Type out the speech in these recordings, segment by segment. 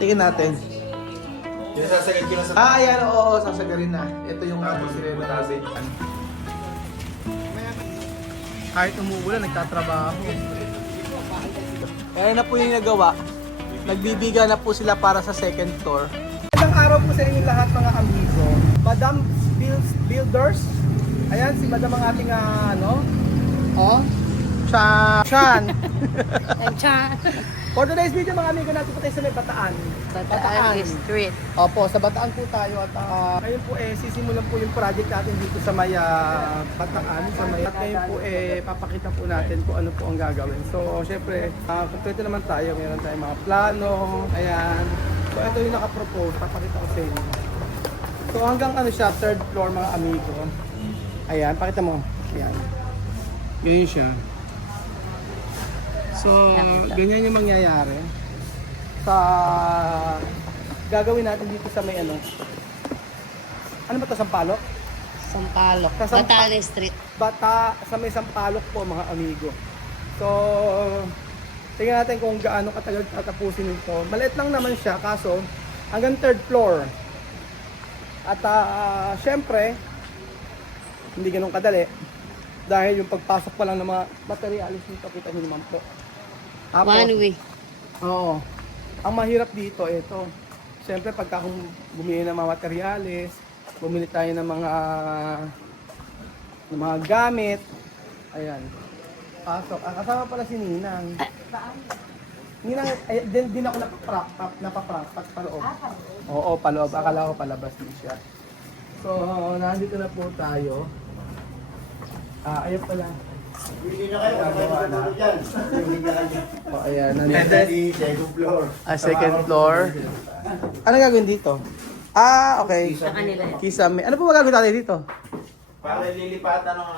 Tingin natin. Sinasagad ko na sa... Ayan, oo, sasagarin na. Ito yung ating sirena. Kahit umuulan, nagtatrabaho. Kaya na po yung nagawa. Nagbibiga na po sila para sa second floor. Magandang araw po sa inyo lahat mga amigo. Madam Builders. Ayan, si Madam ang ating Chan. Chan. For today's video mga amigo natin po tayo sa may Bataan. Bataan Street. Opo, sa Bataan po tayo at ngayon po sisimulan po yung project natin dito sa may Bataan. At ngayon po papakita po natin kung ano po ang gagawin. So, syempre, kompleto naman tayo. Meron tayong mga plano. Ayan. So, ito yung nakapropose. Papakita ko sa inyo. So, hanggang siya, third floor mga amigo. Ayan, pakita mo. Ayan. Ganyan siya. So, ganyan yung mangyayari. Sa gagawin natin dito sa may ano ba to, Sampalok? Sampalok. Sa Bataan Street. Sa may Sampalok po mga amigo. So, tingnan natin kung gaano katagal tatapusin ito. Maliit lang naman siya, kaso hanggang third floor. At syempre, hindi ganun kadali. Dahil yung pagpasok pa lang ng mga materialis nito, kita nyo naman po. Tapos, One way. oo. Ang mahirap dito, ito. Siyempre, pagka kung bumili ng mga materyales, bumili tayo ng mga gamit. Ayan. Pasok. Ang kasama pala si Ninang. Ninang, din ako napaprank paloob. Oo, paloob. Akala ko palabas din siya. So, nandito na po tayo. Ayun pala. Hindi na kayo. Hindi na kayo. Oh, ayan. Second floor. Second floor. Ano gagawin dito? Okay. Sa kanila yan. Kisame. Ano po magagawin natin dito? Para lilipatan ng...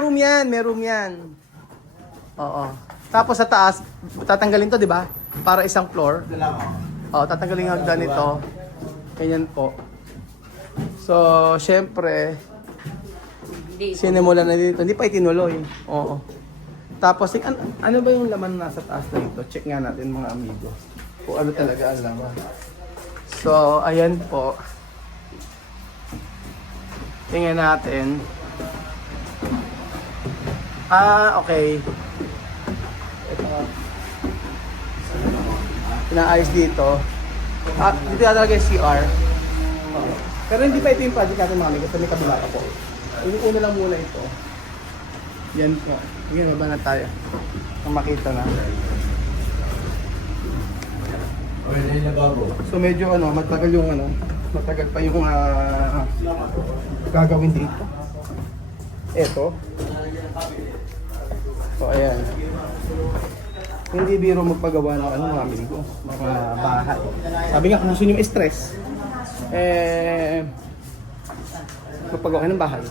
Room yan. May room yan. Oo. Tapos sa taas, tatanggalin to, di ba? Para isang floor. Tatanggalin yung hagdan nito. Ganyan po. So, syempre, sinimula na dito. Hindi pa itinuloy. Oo. Tapos, ano ba yung laman nasa taas na ito? Check nga natin mga amigo. Kung ano talaga ang laman. So, ayan po. Tingnan natin. Okay. Ito. Pinaayos dito. Dito talaga yung CR. Pero hindi pa ito yung project natin mga amigo. Sa may kabila pa po. Una lang muna ito. Yan po. Sige, baba na tayo. Kung makita na. So medyo matagal yung matagal pa yung gagawin dito. Ito. So ayan. Hindi biro magpagawa ng mga amigo, mga bahay. Sabi nga kung gusto nyo stress, magpagawa ng bahay.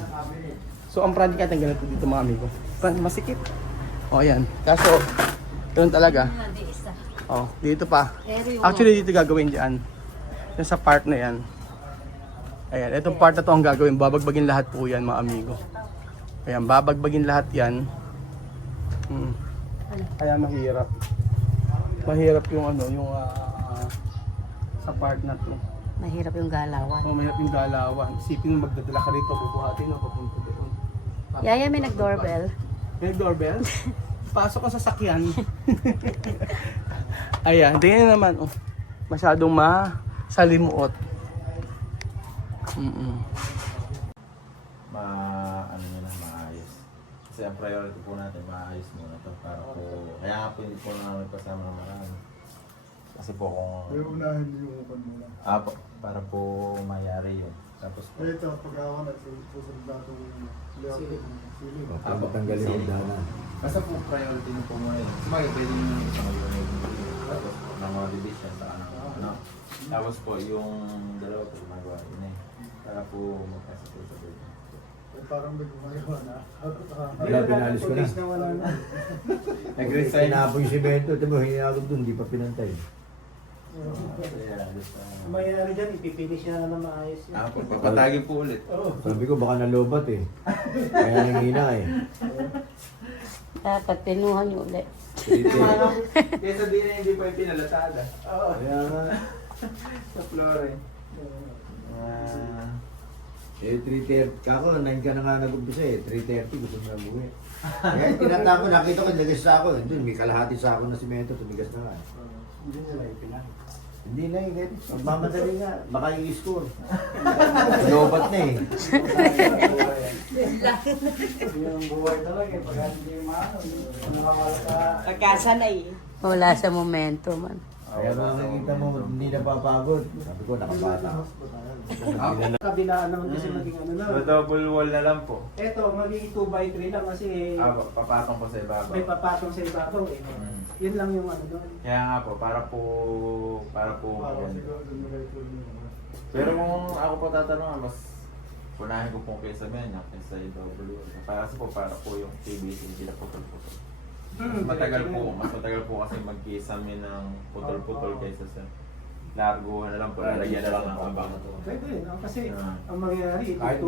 So ang project natin ganito dito mga amigo. Masikip. Ayan. Kaso, yun talaga. Dito pa. Actually dito gagawin dyan. Yung sa part na yan. Ayan. Itong part na to ang gagawin. Babagbagin lahat po yan mga amigo. Ayan. Babagbagin lahat yan. Kaya mahirap. Mahirap yung yung sa part na to. Mahirap yung galawan. Mahirap yung galawan. Isipin mo magdadala ka rito, bubuhatin o papunta doon. Yaya, may nag-doorbell. May doorbell? Pasok ka sa sakyan. Ayan, tingnan naman. Masyadong masalimuot. Maayos. Kasi ang priority po natin, maayos muna ito. Para po, kaya nga po hindi po namin kasama ng marami. Kasi po kung... Pero unahin niyo yung upan muna. para po mayari yun. Tapos po... Ito, pag-awan at susunod na itong siling. Tanggalin yung dana. Basta po priority nyo po muna yun. Sumagay, pwede nyo isang yun. Tapos po, ng mga division sa ano. Tapos po, yung dalawa po gumagawa yun eh. Para po magkasa po sa dito. Parang may gumagawa na. Wala, pinalis ko na. Police na wala na. Nag-resign na po yung simento, diba, hinalog doon, di pa pinantay. Mayayari dyan, ipipinish na na maayos yan. Papatagin po ulit. Sabi ko, baka nalobat eh. Kaya nangina eh. Dapat pinuhan nyo ulit. Kesa di na hindi pa yung pinalatada. Kaya nga. Sa floor eh. 3:30. Kako, 9 ka na nga nag-umpisa eh. 3:30 gusto mo na buwi. Kaya tinatako, nakita ko, nilagay sa ako. Doon, may kalahati sa ako na simento, tumigas na nga. Hindi nila ipinahin. Hindi na yun. Magmamadali nga. Baka yung score. Lobat na eh. Yung buhay talaga eh. Pag hindi maano, nakakala ka. Pagkasanay. Wala sa momento man. Kaya makikita mo, hindi napapagod. Sabi ko, nakabata ako. Kabilaan naman kasi maging ano na. So, double wall na lang po. Eto, magiging 2x3 lang kasi Papatong ko sa ibabaw. may papatong sa ibabaw eh. Yun lang yung ano doon. Kaya nga po, para po. Pero kung ako po tatanungan, mas punahin ko po kaysa ganyan, kaysa yung double wall. Kasi po, para po yung PVC, hindi na putol-putol. Mas matagal po kasi magkisami ng putol-putol kaysa sa largo na lang po, lalagyan na lang ng abang. Pwede yun. Kasi Ah. ang mangyayari, Kahit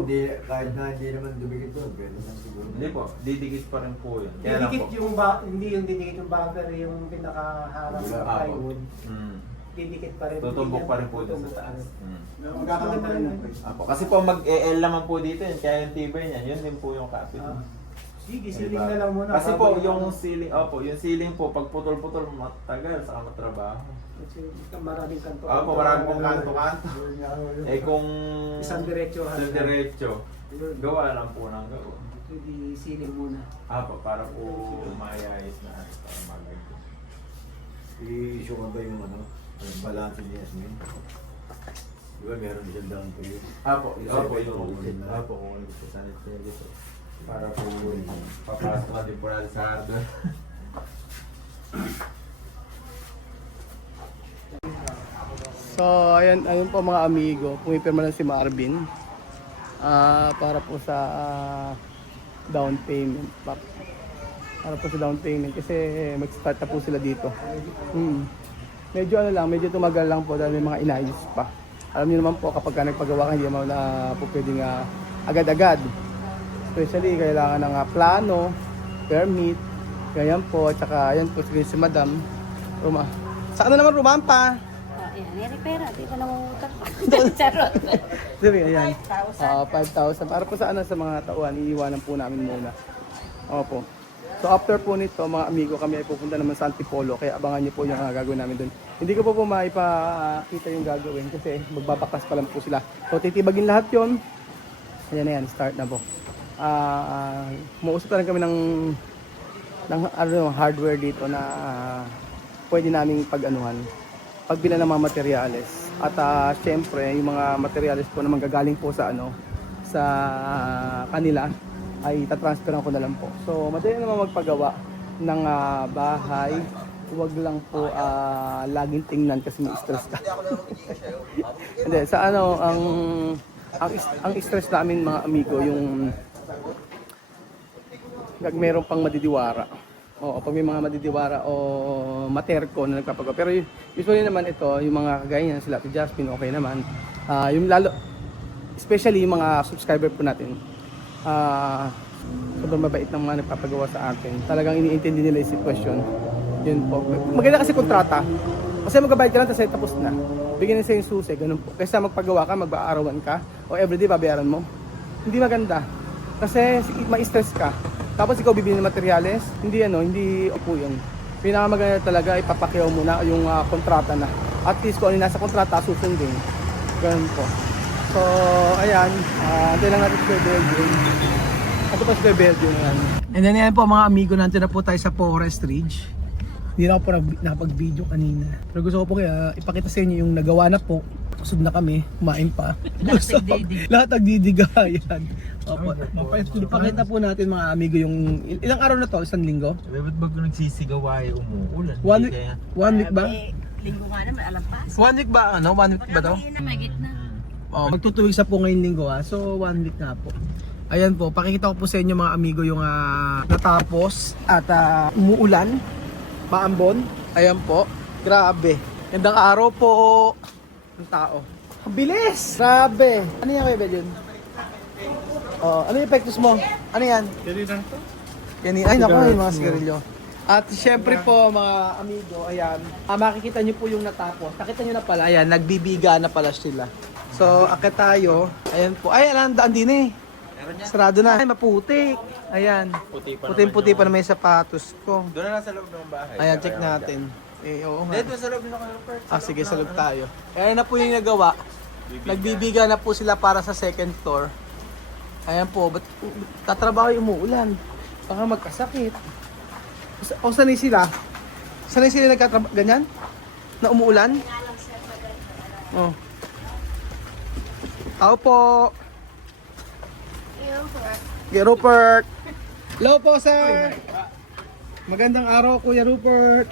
na hindi naman dumikit doon, pwede naman siguro. Hindi po, didikit pa rin po yun. Kaya lang didikit po. yung hindi yung didikit yung bumper, yung pinakaharap sa Ah, plywood. Mm. Didikit pa rin. Tutumbok pa rin po dyan Tutumbok sa taas. pa rin. Mm. pa rin yun. Apo, kasi po mag-EL naman po dito yun, kaya yung tibay niya, yun din po yung kapit. Ah. Sige, siling na lang muna. Kasi po, bago yung ano. ceiling, yung ceiling po, pag putol-putol, matagal, saka matrabaho. Kasi maraming kanto. Opo, marami pong kanto-kanto. Eh kung Isang diretso. isang diretso, gawa lang po ng gawa. Hindi siling muna. Apo, para po mayayos na para magagawin. I-issue ka ba yung ano, yung balance ni Yasmin? Di ba meron siyang down payment? Apo, Apo, yung yung Apo, kung gusto sa dito. Para po papasok na din po natin sa hardware. So, ayun po mga amigo, pumipirma lang si Marvin para po sa down payment. Para po sa down payment kasi mag-start na po sila dito. Medyo ano lang, medyo tumagal lang po dahil may mga inayos pa. Alam niyo naman po kapag ka nagpagawa ka, hindi naman na po pwedeng agad-agad. Especially kailangan ng plano, permit, ganyan po, at saka ayan po si Madam Roma. Saan na naman rumampa? Ayan, nirepera. Di ba nangungutang pa? Charot. Sabi, ayan. 5,000. Para po sa ano sa mga tauhan, iiwanan po namin muna. Opo. So after po nito, mga amigo, kami ay pupunta naman sa Antipolo. Kaya abangan niyo po yung gagawin namin doon. Hindi ko po maipakita yung gagawin kasi magbabakas pa lang po sila. So titibagin lahat yon. Ayan na yan, start na po. Mausap na rin kami ng hardware dito na pwede naming pag-anuhan. Pagbila ng mga materyales. At syempre, yung mga materyales po na manggagaling po sa sa kanila ay tatransferan ko na lang po. So, madali naman magpagawa ng bahay. Huwag lang po laging tingnan kasi may stress ka. Hindi, sa ang stress namin mga amigo, yung meron pang madidiwara. Oo, pag may mga madidiwara o materko na nagpapagawa. Pero usually naman ito, yung mga kagaya niyan, sila si Jasmine, okay naman. Yung lalo, especially yung mga subscriber po natin, sobrang mabait ng mga nagpapagawa sa atin. Talagang iniintindi nila yung sitwasyon. Yun po. Maganda kasi kontrata. Kasi magbabayad ka lang, tapos tapos na. Bigyan nila sa yung susi, ganun po. Kaysa magpagawa ka, mag-aarawan ka, o everyday babayaran mo. Hindi maganda. Kasi ma-stress ka. Tapos ikaw bibili ng materyales, hindi po yun. Pinakamaganda talaga, ipapakyaw mo na yung kontrata na. At least kung ano nasa kontrata, susundin. Ganun po. So, ayan. Antay lang natin si Belgium. Ito pa si Belgium yan. And then yan po mga amigo, natin na po tayo sa Forest Ridge. Hindi na ako po nakapag-video kanina. Pero gusto ko po kaya ipakita sa inyo yung nagawa na po. Kusog na kami, kumain pa. Lahat nagdidigayan. Opo. Ipakita po natin mga amigo yung ilang araw na to, isang linggo. Ba't ba nagsisigaw ay umuulan? One week ba? Linggo nga naman, alampas. 1 week ba? 1 week ba to? May gitna. Oh, magtutuwig sa po ngayong linggo So 1 week na po. Ayan po, pakikita ko po sa inyo mga amigo yung natapos at umuulan. Maambon. Ayan po. Grabe. Gandang araw po. Ang tao. Ang bilis! Grabe. Ano yan kayo, Belion? Oh, ano yung epektos mo? Ano yan? Kaya lang to. Ay, naku, yung mga sigarilyo. At syempre po mga amigo, ayan, makikita nyo po yung natapos. Nakita nyo na pala, ayan, nagbibiga na pala sila. So, akit tayo. Ayan po. Ay, alam, daan din eh. Sarado na. Ay, maputik. Ayan. Puting-puti pa naman yung sapatos ko. Doon na lang sa loob ng bahay. Ayan, check natin. Eh, oo nga. Dito sa loob ng airport. Sige, salog tayo. Ayan na po yung nagawa. Nagbibiga na po sila para sa second floor. Ayan po, ba't tatrabaho yung umuulan? Baka magkasakit. O sanay sila? Sanay sila nagkatrabaho? Ganyan? Na umuulan? Oh. Ako po. Kuya Rupert. Hello po, sir. Magandang araw, Kuya Rupert.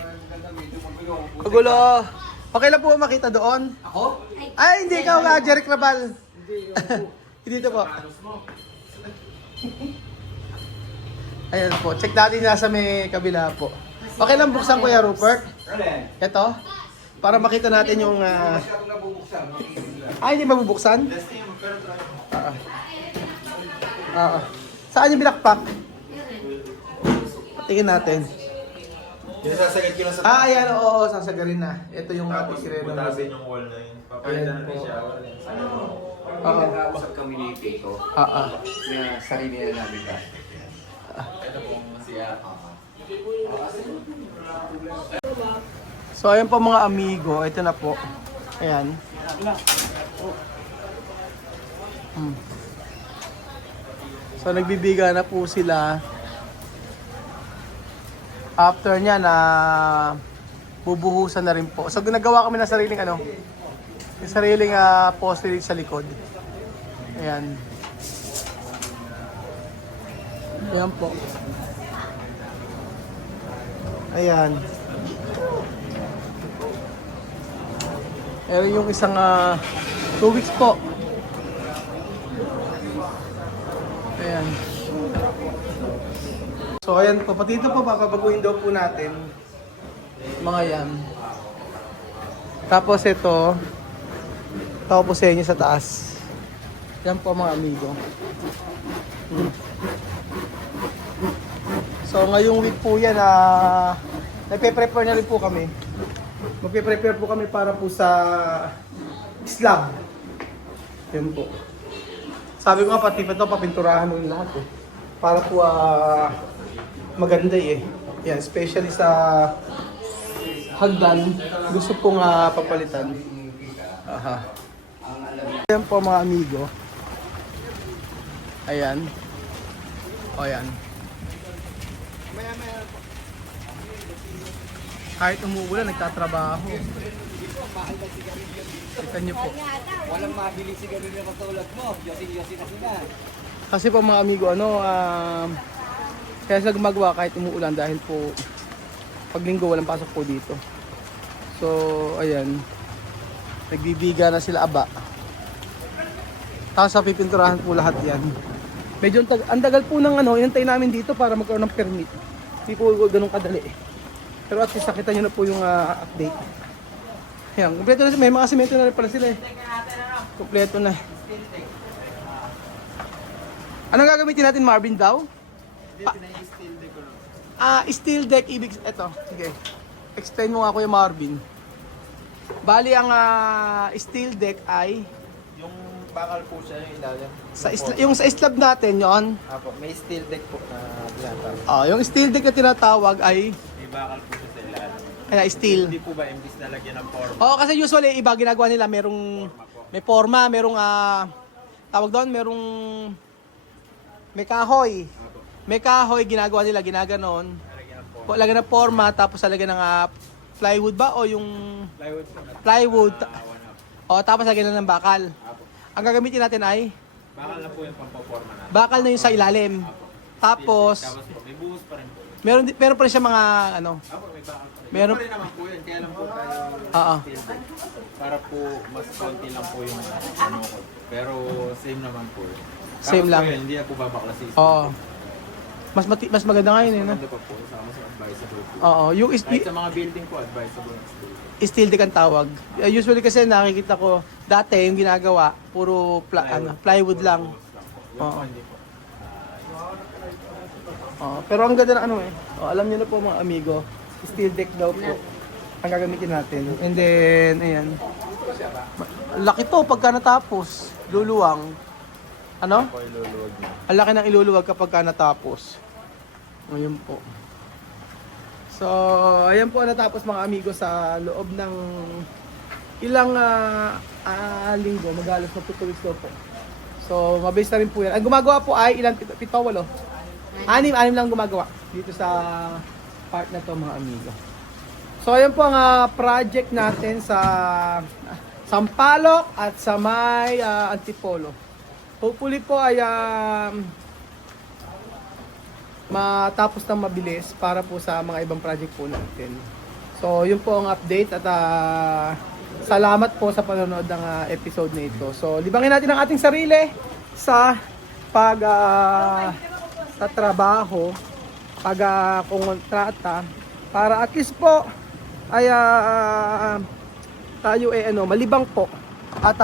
Magulo. Okay lang po makita doon? Ako? Ay, hindi ikaw nga, Jeric Rabal. Hindi dito po. Ayan po, check natin nasa may kabila po. Okay lang buksan, Kuya Rupert? Ito? Para makita natin yung... Ay, hindi mabubuksan? Saan yung binakpak? Tingin natin. Sinasagad ko lang sa... Ayan, oo, sasagarin na. Ito yung ating sireno. Putasin yung wall na yun. Papalitan na rin siya. Oo. Nag-usap kami ni Tito Oo. na sarili na namin ka. Ito pong siya. So, ayan po mga amigo. Ito na po. Ayan. So, nagbibiga na po sila. After niya na bubuhusan na rin po. So, nagawa kami ng sariling ano, yung sariling poste dito sa likod. Ayan. Ayan po. Ayan. Pero yung isang 2 weeks po. Ayan. So ayan po, pati ito po, papabaguhin daw po natin. Mga yan. Tapos ito, po sa inyo sa taas. Yan po mga amigo. So ngayong week po yan, nagpe-prepare na rin po kami. Magpe-prepare po kami para po sa slab. Yan po. Sabi ko nga pati pa ito, papinturahan mo yung lahat eh. Para po maganda eh. Yan, especially sa hagdan, gusto pong papalitan. Aha. Ayan po mga amigo. Ayan. O ayan. Kahit umuulan, nagtatrabaho. Kita nyo po. Walang mabili sigarilyo katulad mo. Yosi-yosi na sila. Kasi po mga amigo, kaya sila gumagawa kahit umuulan dahil po pag linggo walang pasok po dito. So, ayan. Nagbibiga na sila aba. Tapos sa pipinturahan po lahat yan. Medyo ang tagal po ng inantay namin dito para magkaroon ng permit. Hindi po ganun kadali eh. Pero at least nakita nyo na po yung update. Ayan, kompleto na sila. May mga semento na rin pala sila eh. Kompleto na. Anong gagamitin natin, Marvin daw? Steel deck ibig eto. Sige. Explain mo nga Kuya Marvin. Bali ang steel deck ay Yung bakal po siya yung ilalim. yung sa slab natin yon. Apo, may steel deck po na tinatawag. Yung steel deck na tinatawag ay May bakal po siya sa ilalim. kaya steel. Hindi po ba imbis na lagyan ng forma? Kasi usually iba ginagawa nila may forma, merong tawag doon, merong may kahoy. May kahoy ginagawa nila ginaganon. Lagyan ng forma tapos lagyan ng plywood ba o yung Plywood po na. plywood. Tapos lagyan na ng bakal. Ang gagamitin natin ay Bakal na po yung pampoforma natin. bakal na yung sa ilalim. Tapos Tapos po, may buhos pa rin po. meron pa rin siya mga Apo, may bakal pa rin. Meron- Meron pa rin naman po yun. Kaya lang po tayo Oo. steel deck. Para po mas konti lang po yung ko. Pero same naman po yun. Tapos Same lang. Po yun, hindi na po babaklasin. Oo. Mas maganda nga yun, eh, no? Maganda pa po. Sama sa advisable po. Oo, yung Kahit sa mga building po, advisable na steel. steel deck ang tawag. Usually kasi nakikita ko dati yung ginagawa puro plywood lang. Yun Oo. po, hindi po. Pero ang ganda ng ano eh. Alam niyo na po mga amigo, steel deck daw po ang gagamitin natin. And then, ayan. Laki to pagka natapos. Luluwang. Ano? Ako iluluwag niya. Ang laki ng iluluwag kapag ka natapos. Ayun po. So, ayan po ang natapos mga amigo sa loob ng ilang linggo. Magalos na 2 weeks daw po. So, mabilis na rin po yan. Ang gumagawa po ay ilang? 7, 8? 6 lang gumagawa dito sa part na to mga amigo. So, ayan po ang project natin sa Sampaloc at sa may Antipolo. Hopefully po ay matapos ng mabilis para po sa mga ibang project po natin. So, yun po ang update at salamat po sa panonood ng episode na ito. So, libangin natin ang ating sarili sa sa trabaho, kontrata, para at least po ay tayo malibang po at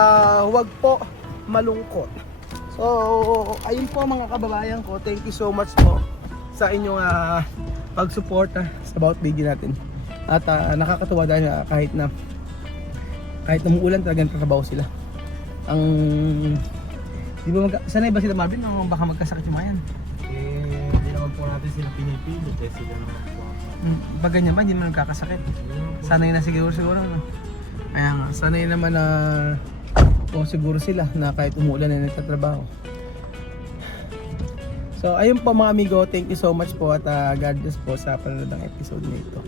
huwag po malungkot. So, ayun po mga kababayan ko. Thank you so much po sa inyong pag-support sa bawat video natin. At nakakatuwa dahil kahit na umuulan talagang trabaho sila. Di ba sanay ba sila Marvin? Baka magkasakit yung mga yan. Hindi naman po natin sila pinipilit eh. Sila naman po. Pag ganyan ba, hindi naman nagkakasakit. Sanay na siguro. No? Kaya nga, sanay naman na siguro sila na kahit umuulan na nagtatrabaho. So ayun po mga amigo, thank you so much po at God bless po sa panonood ng episode nito.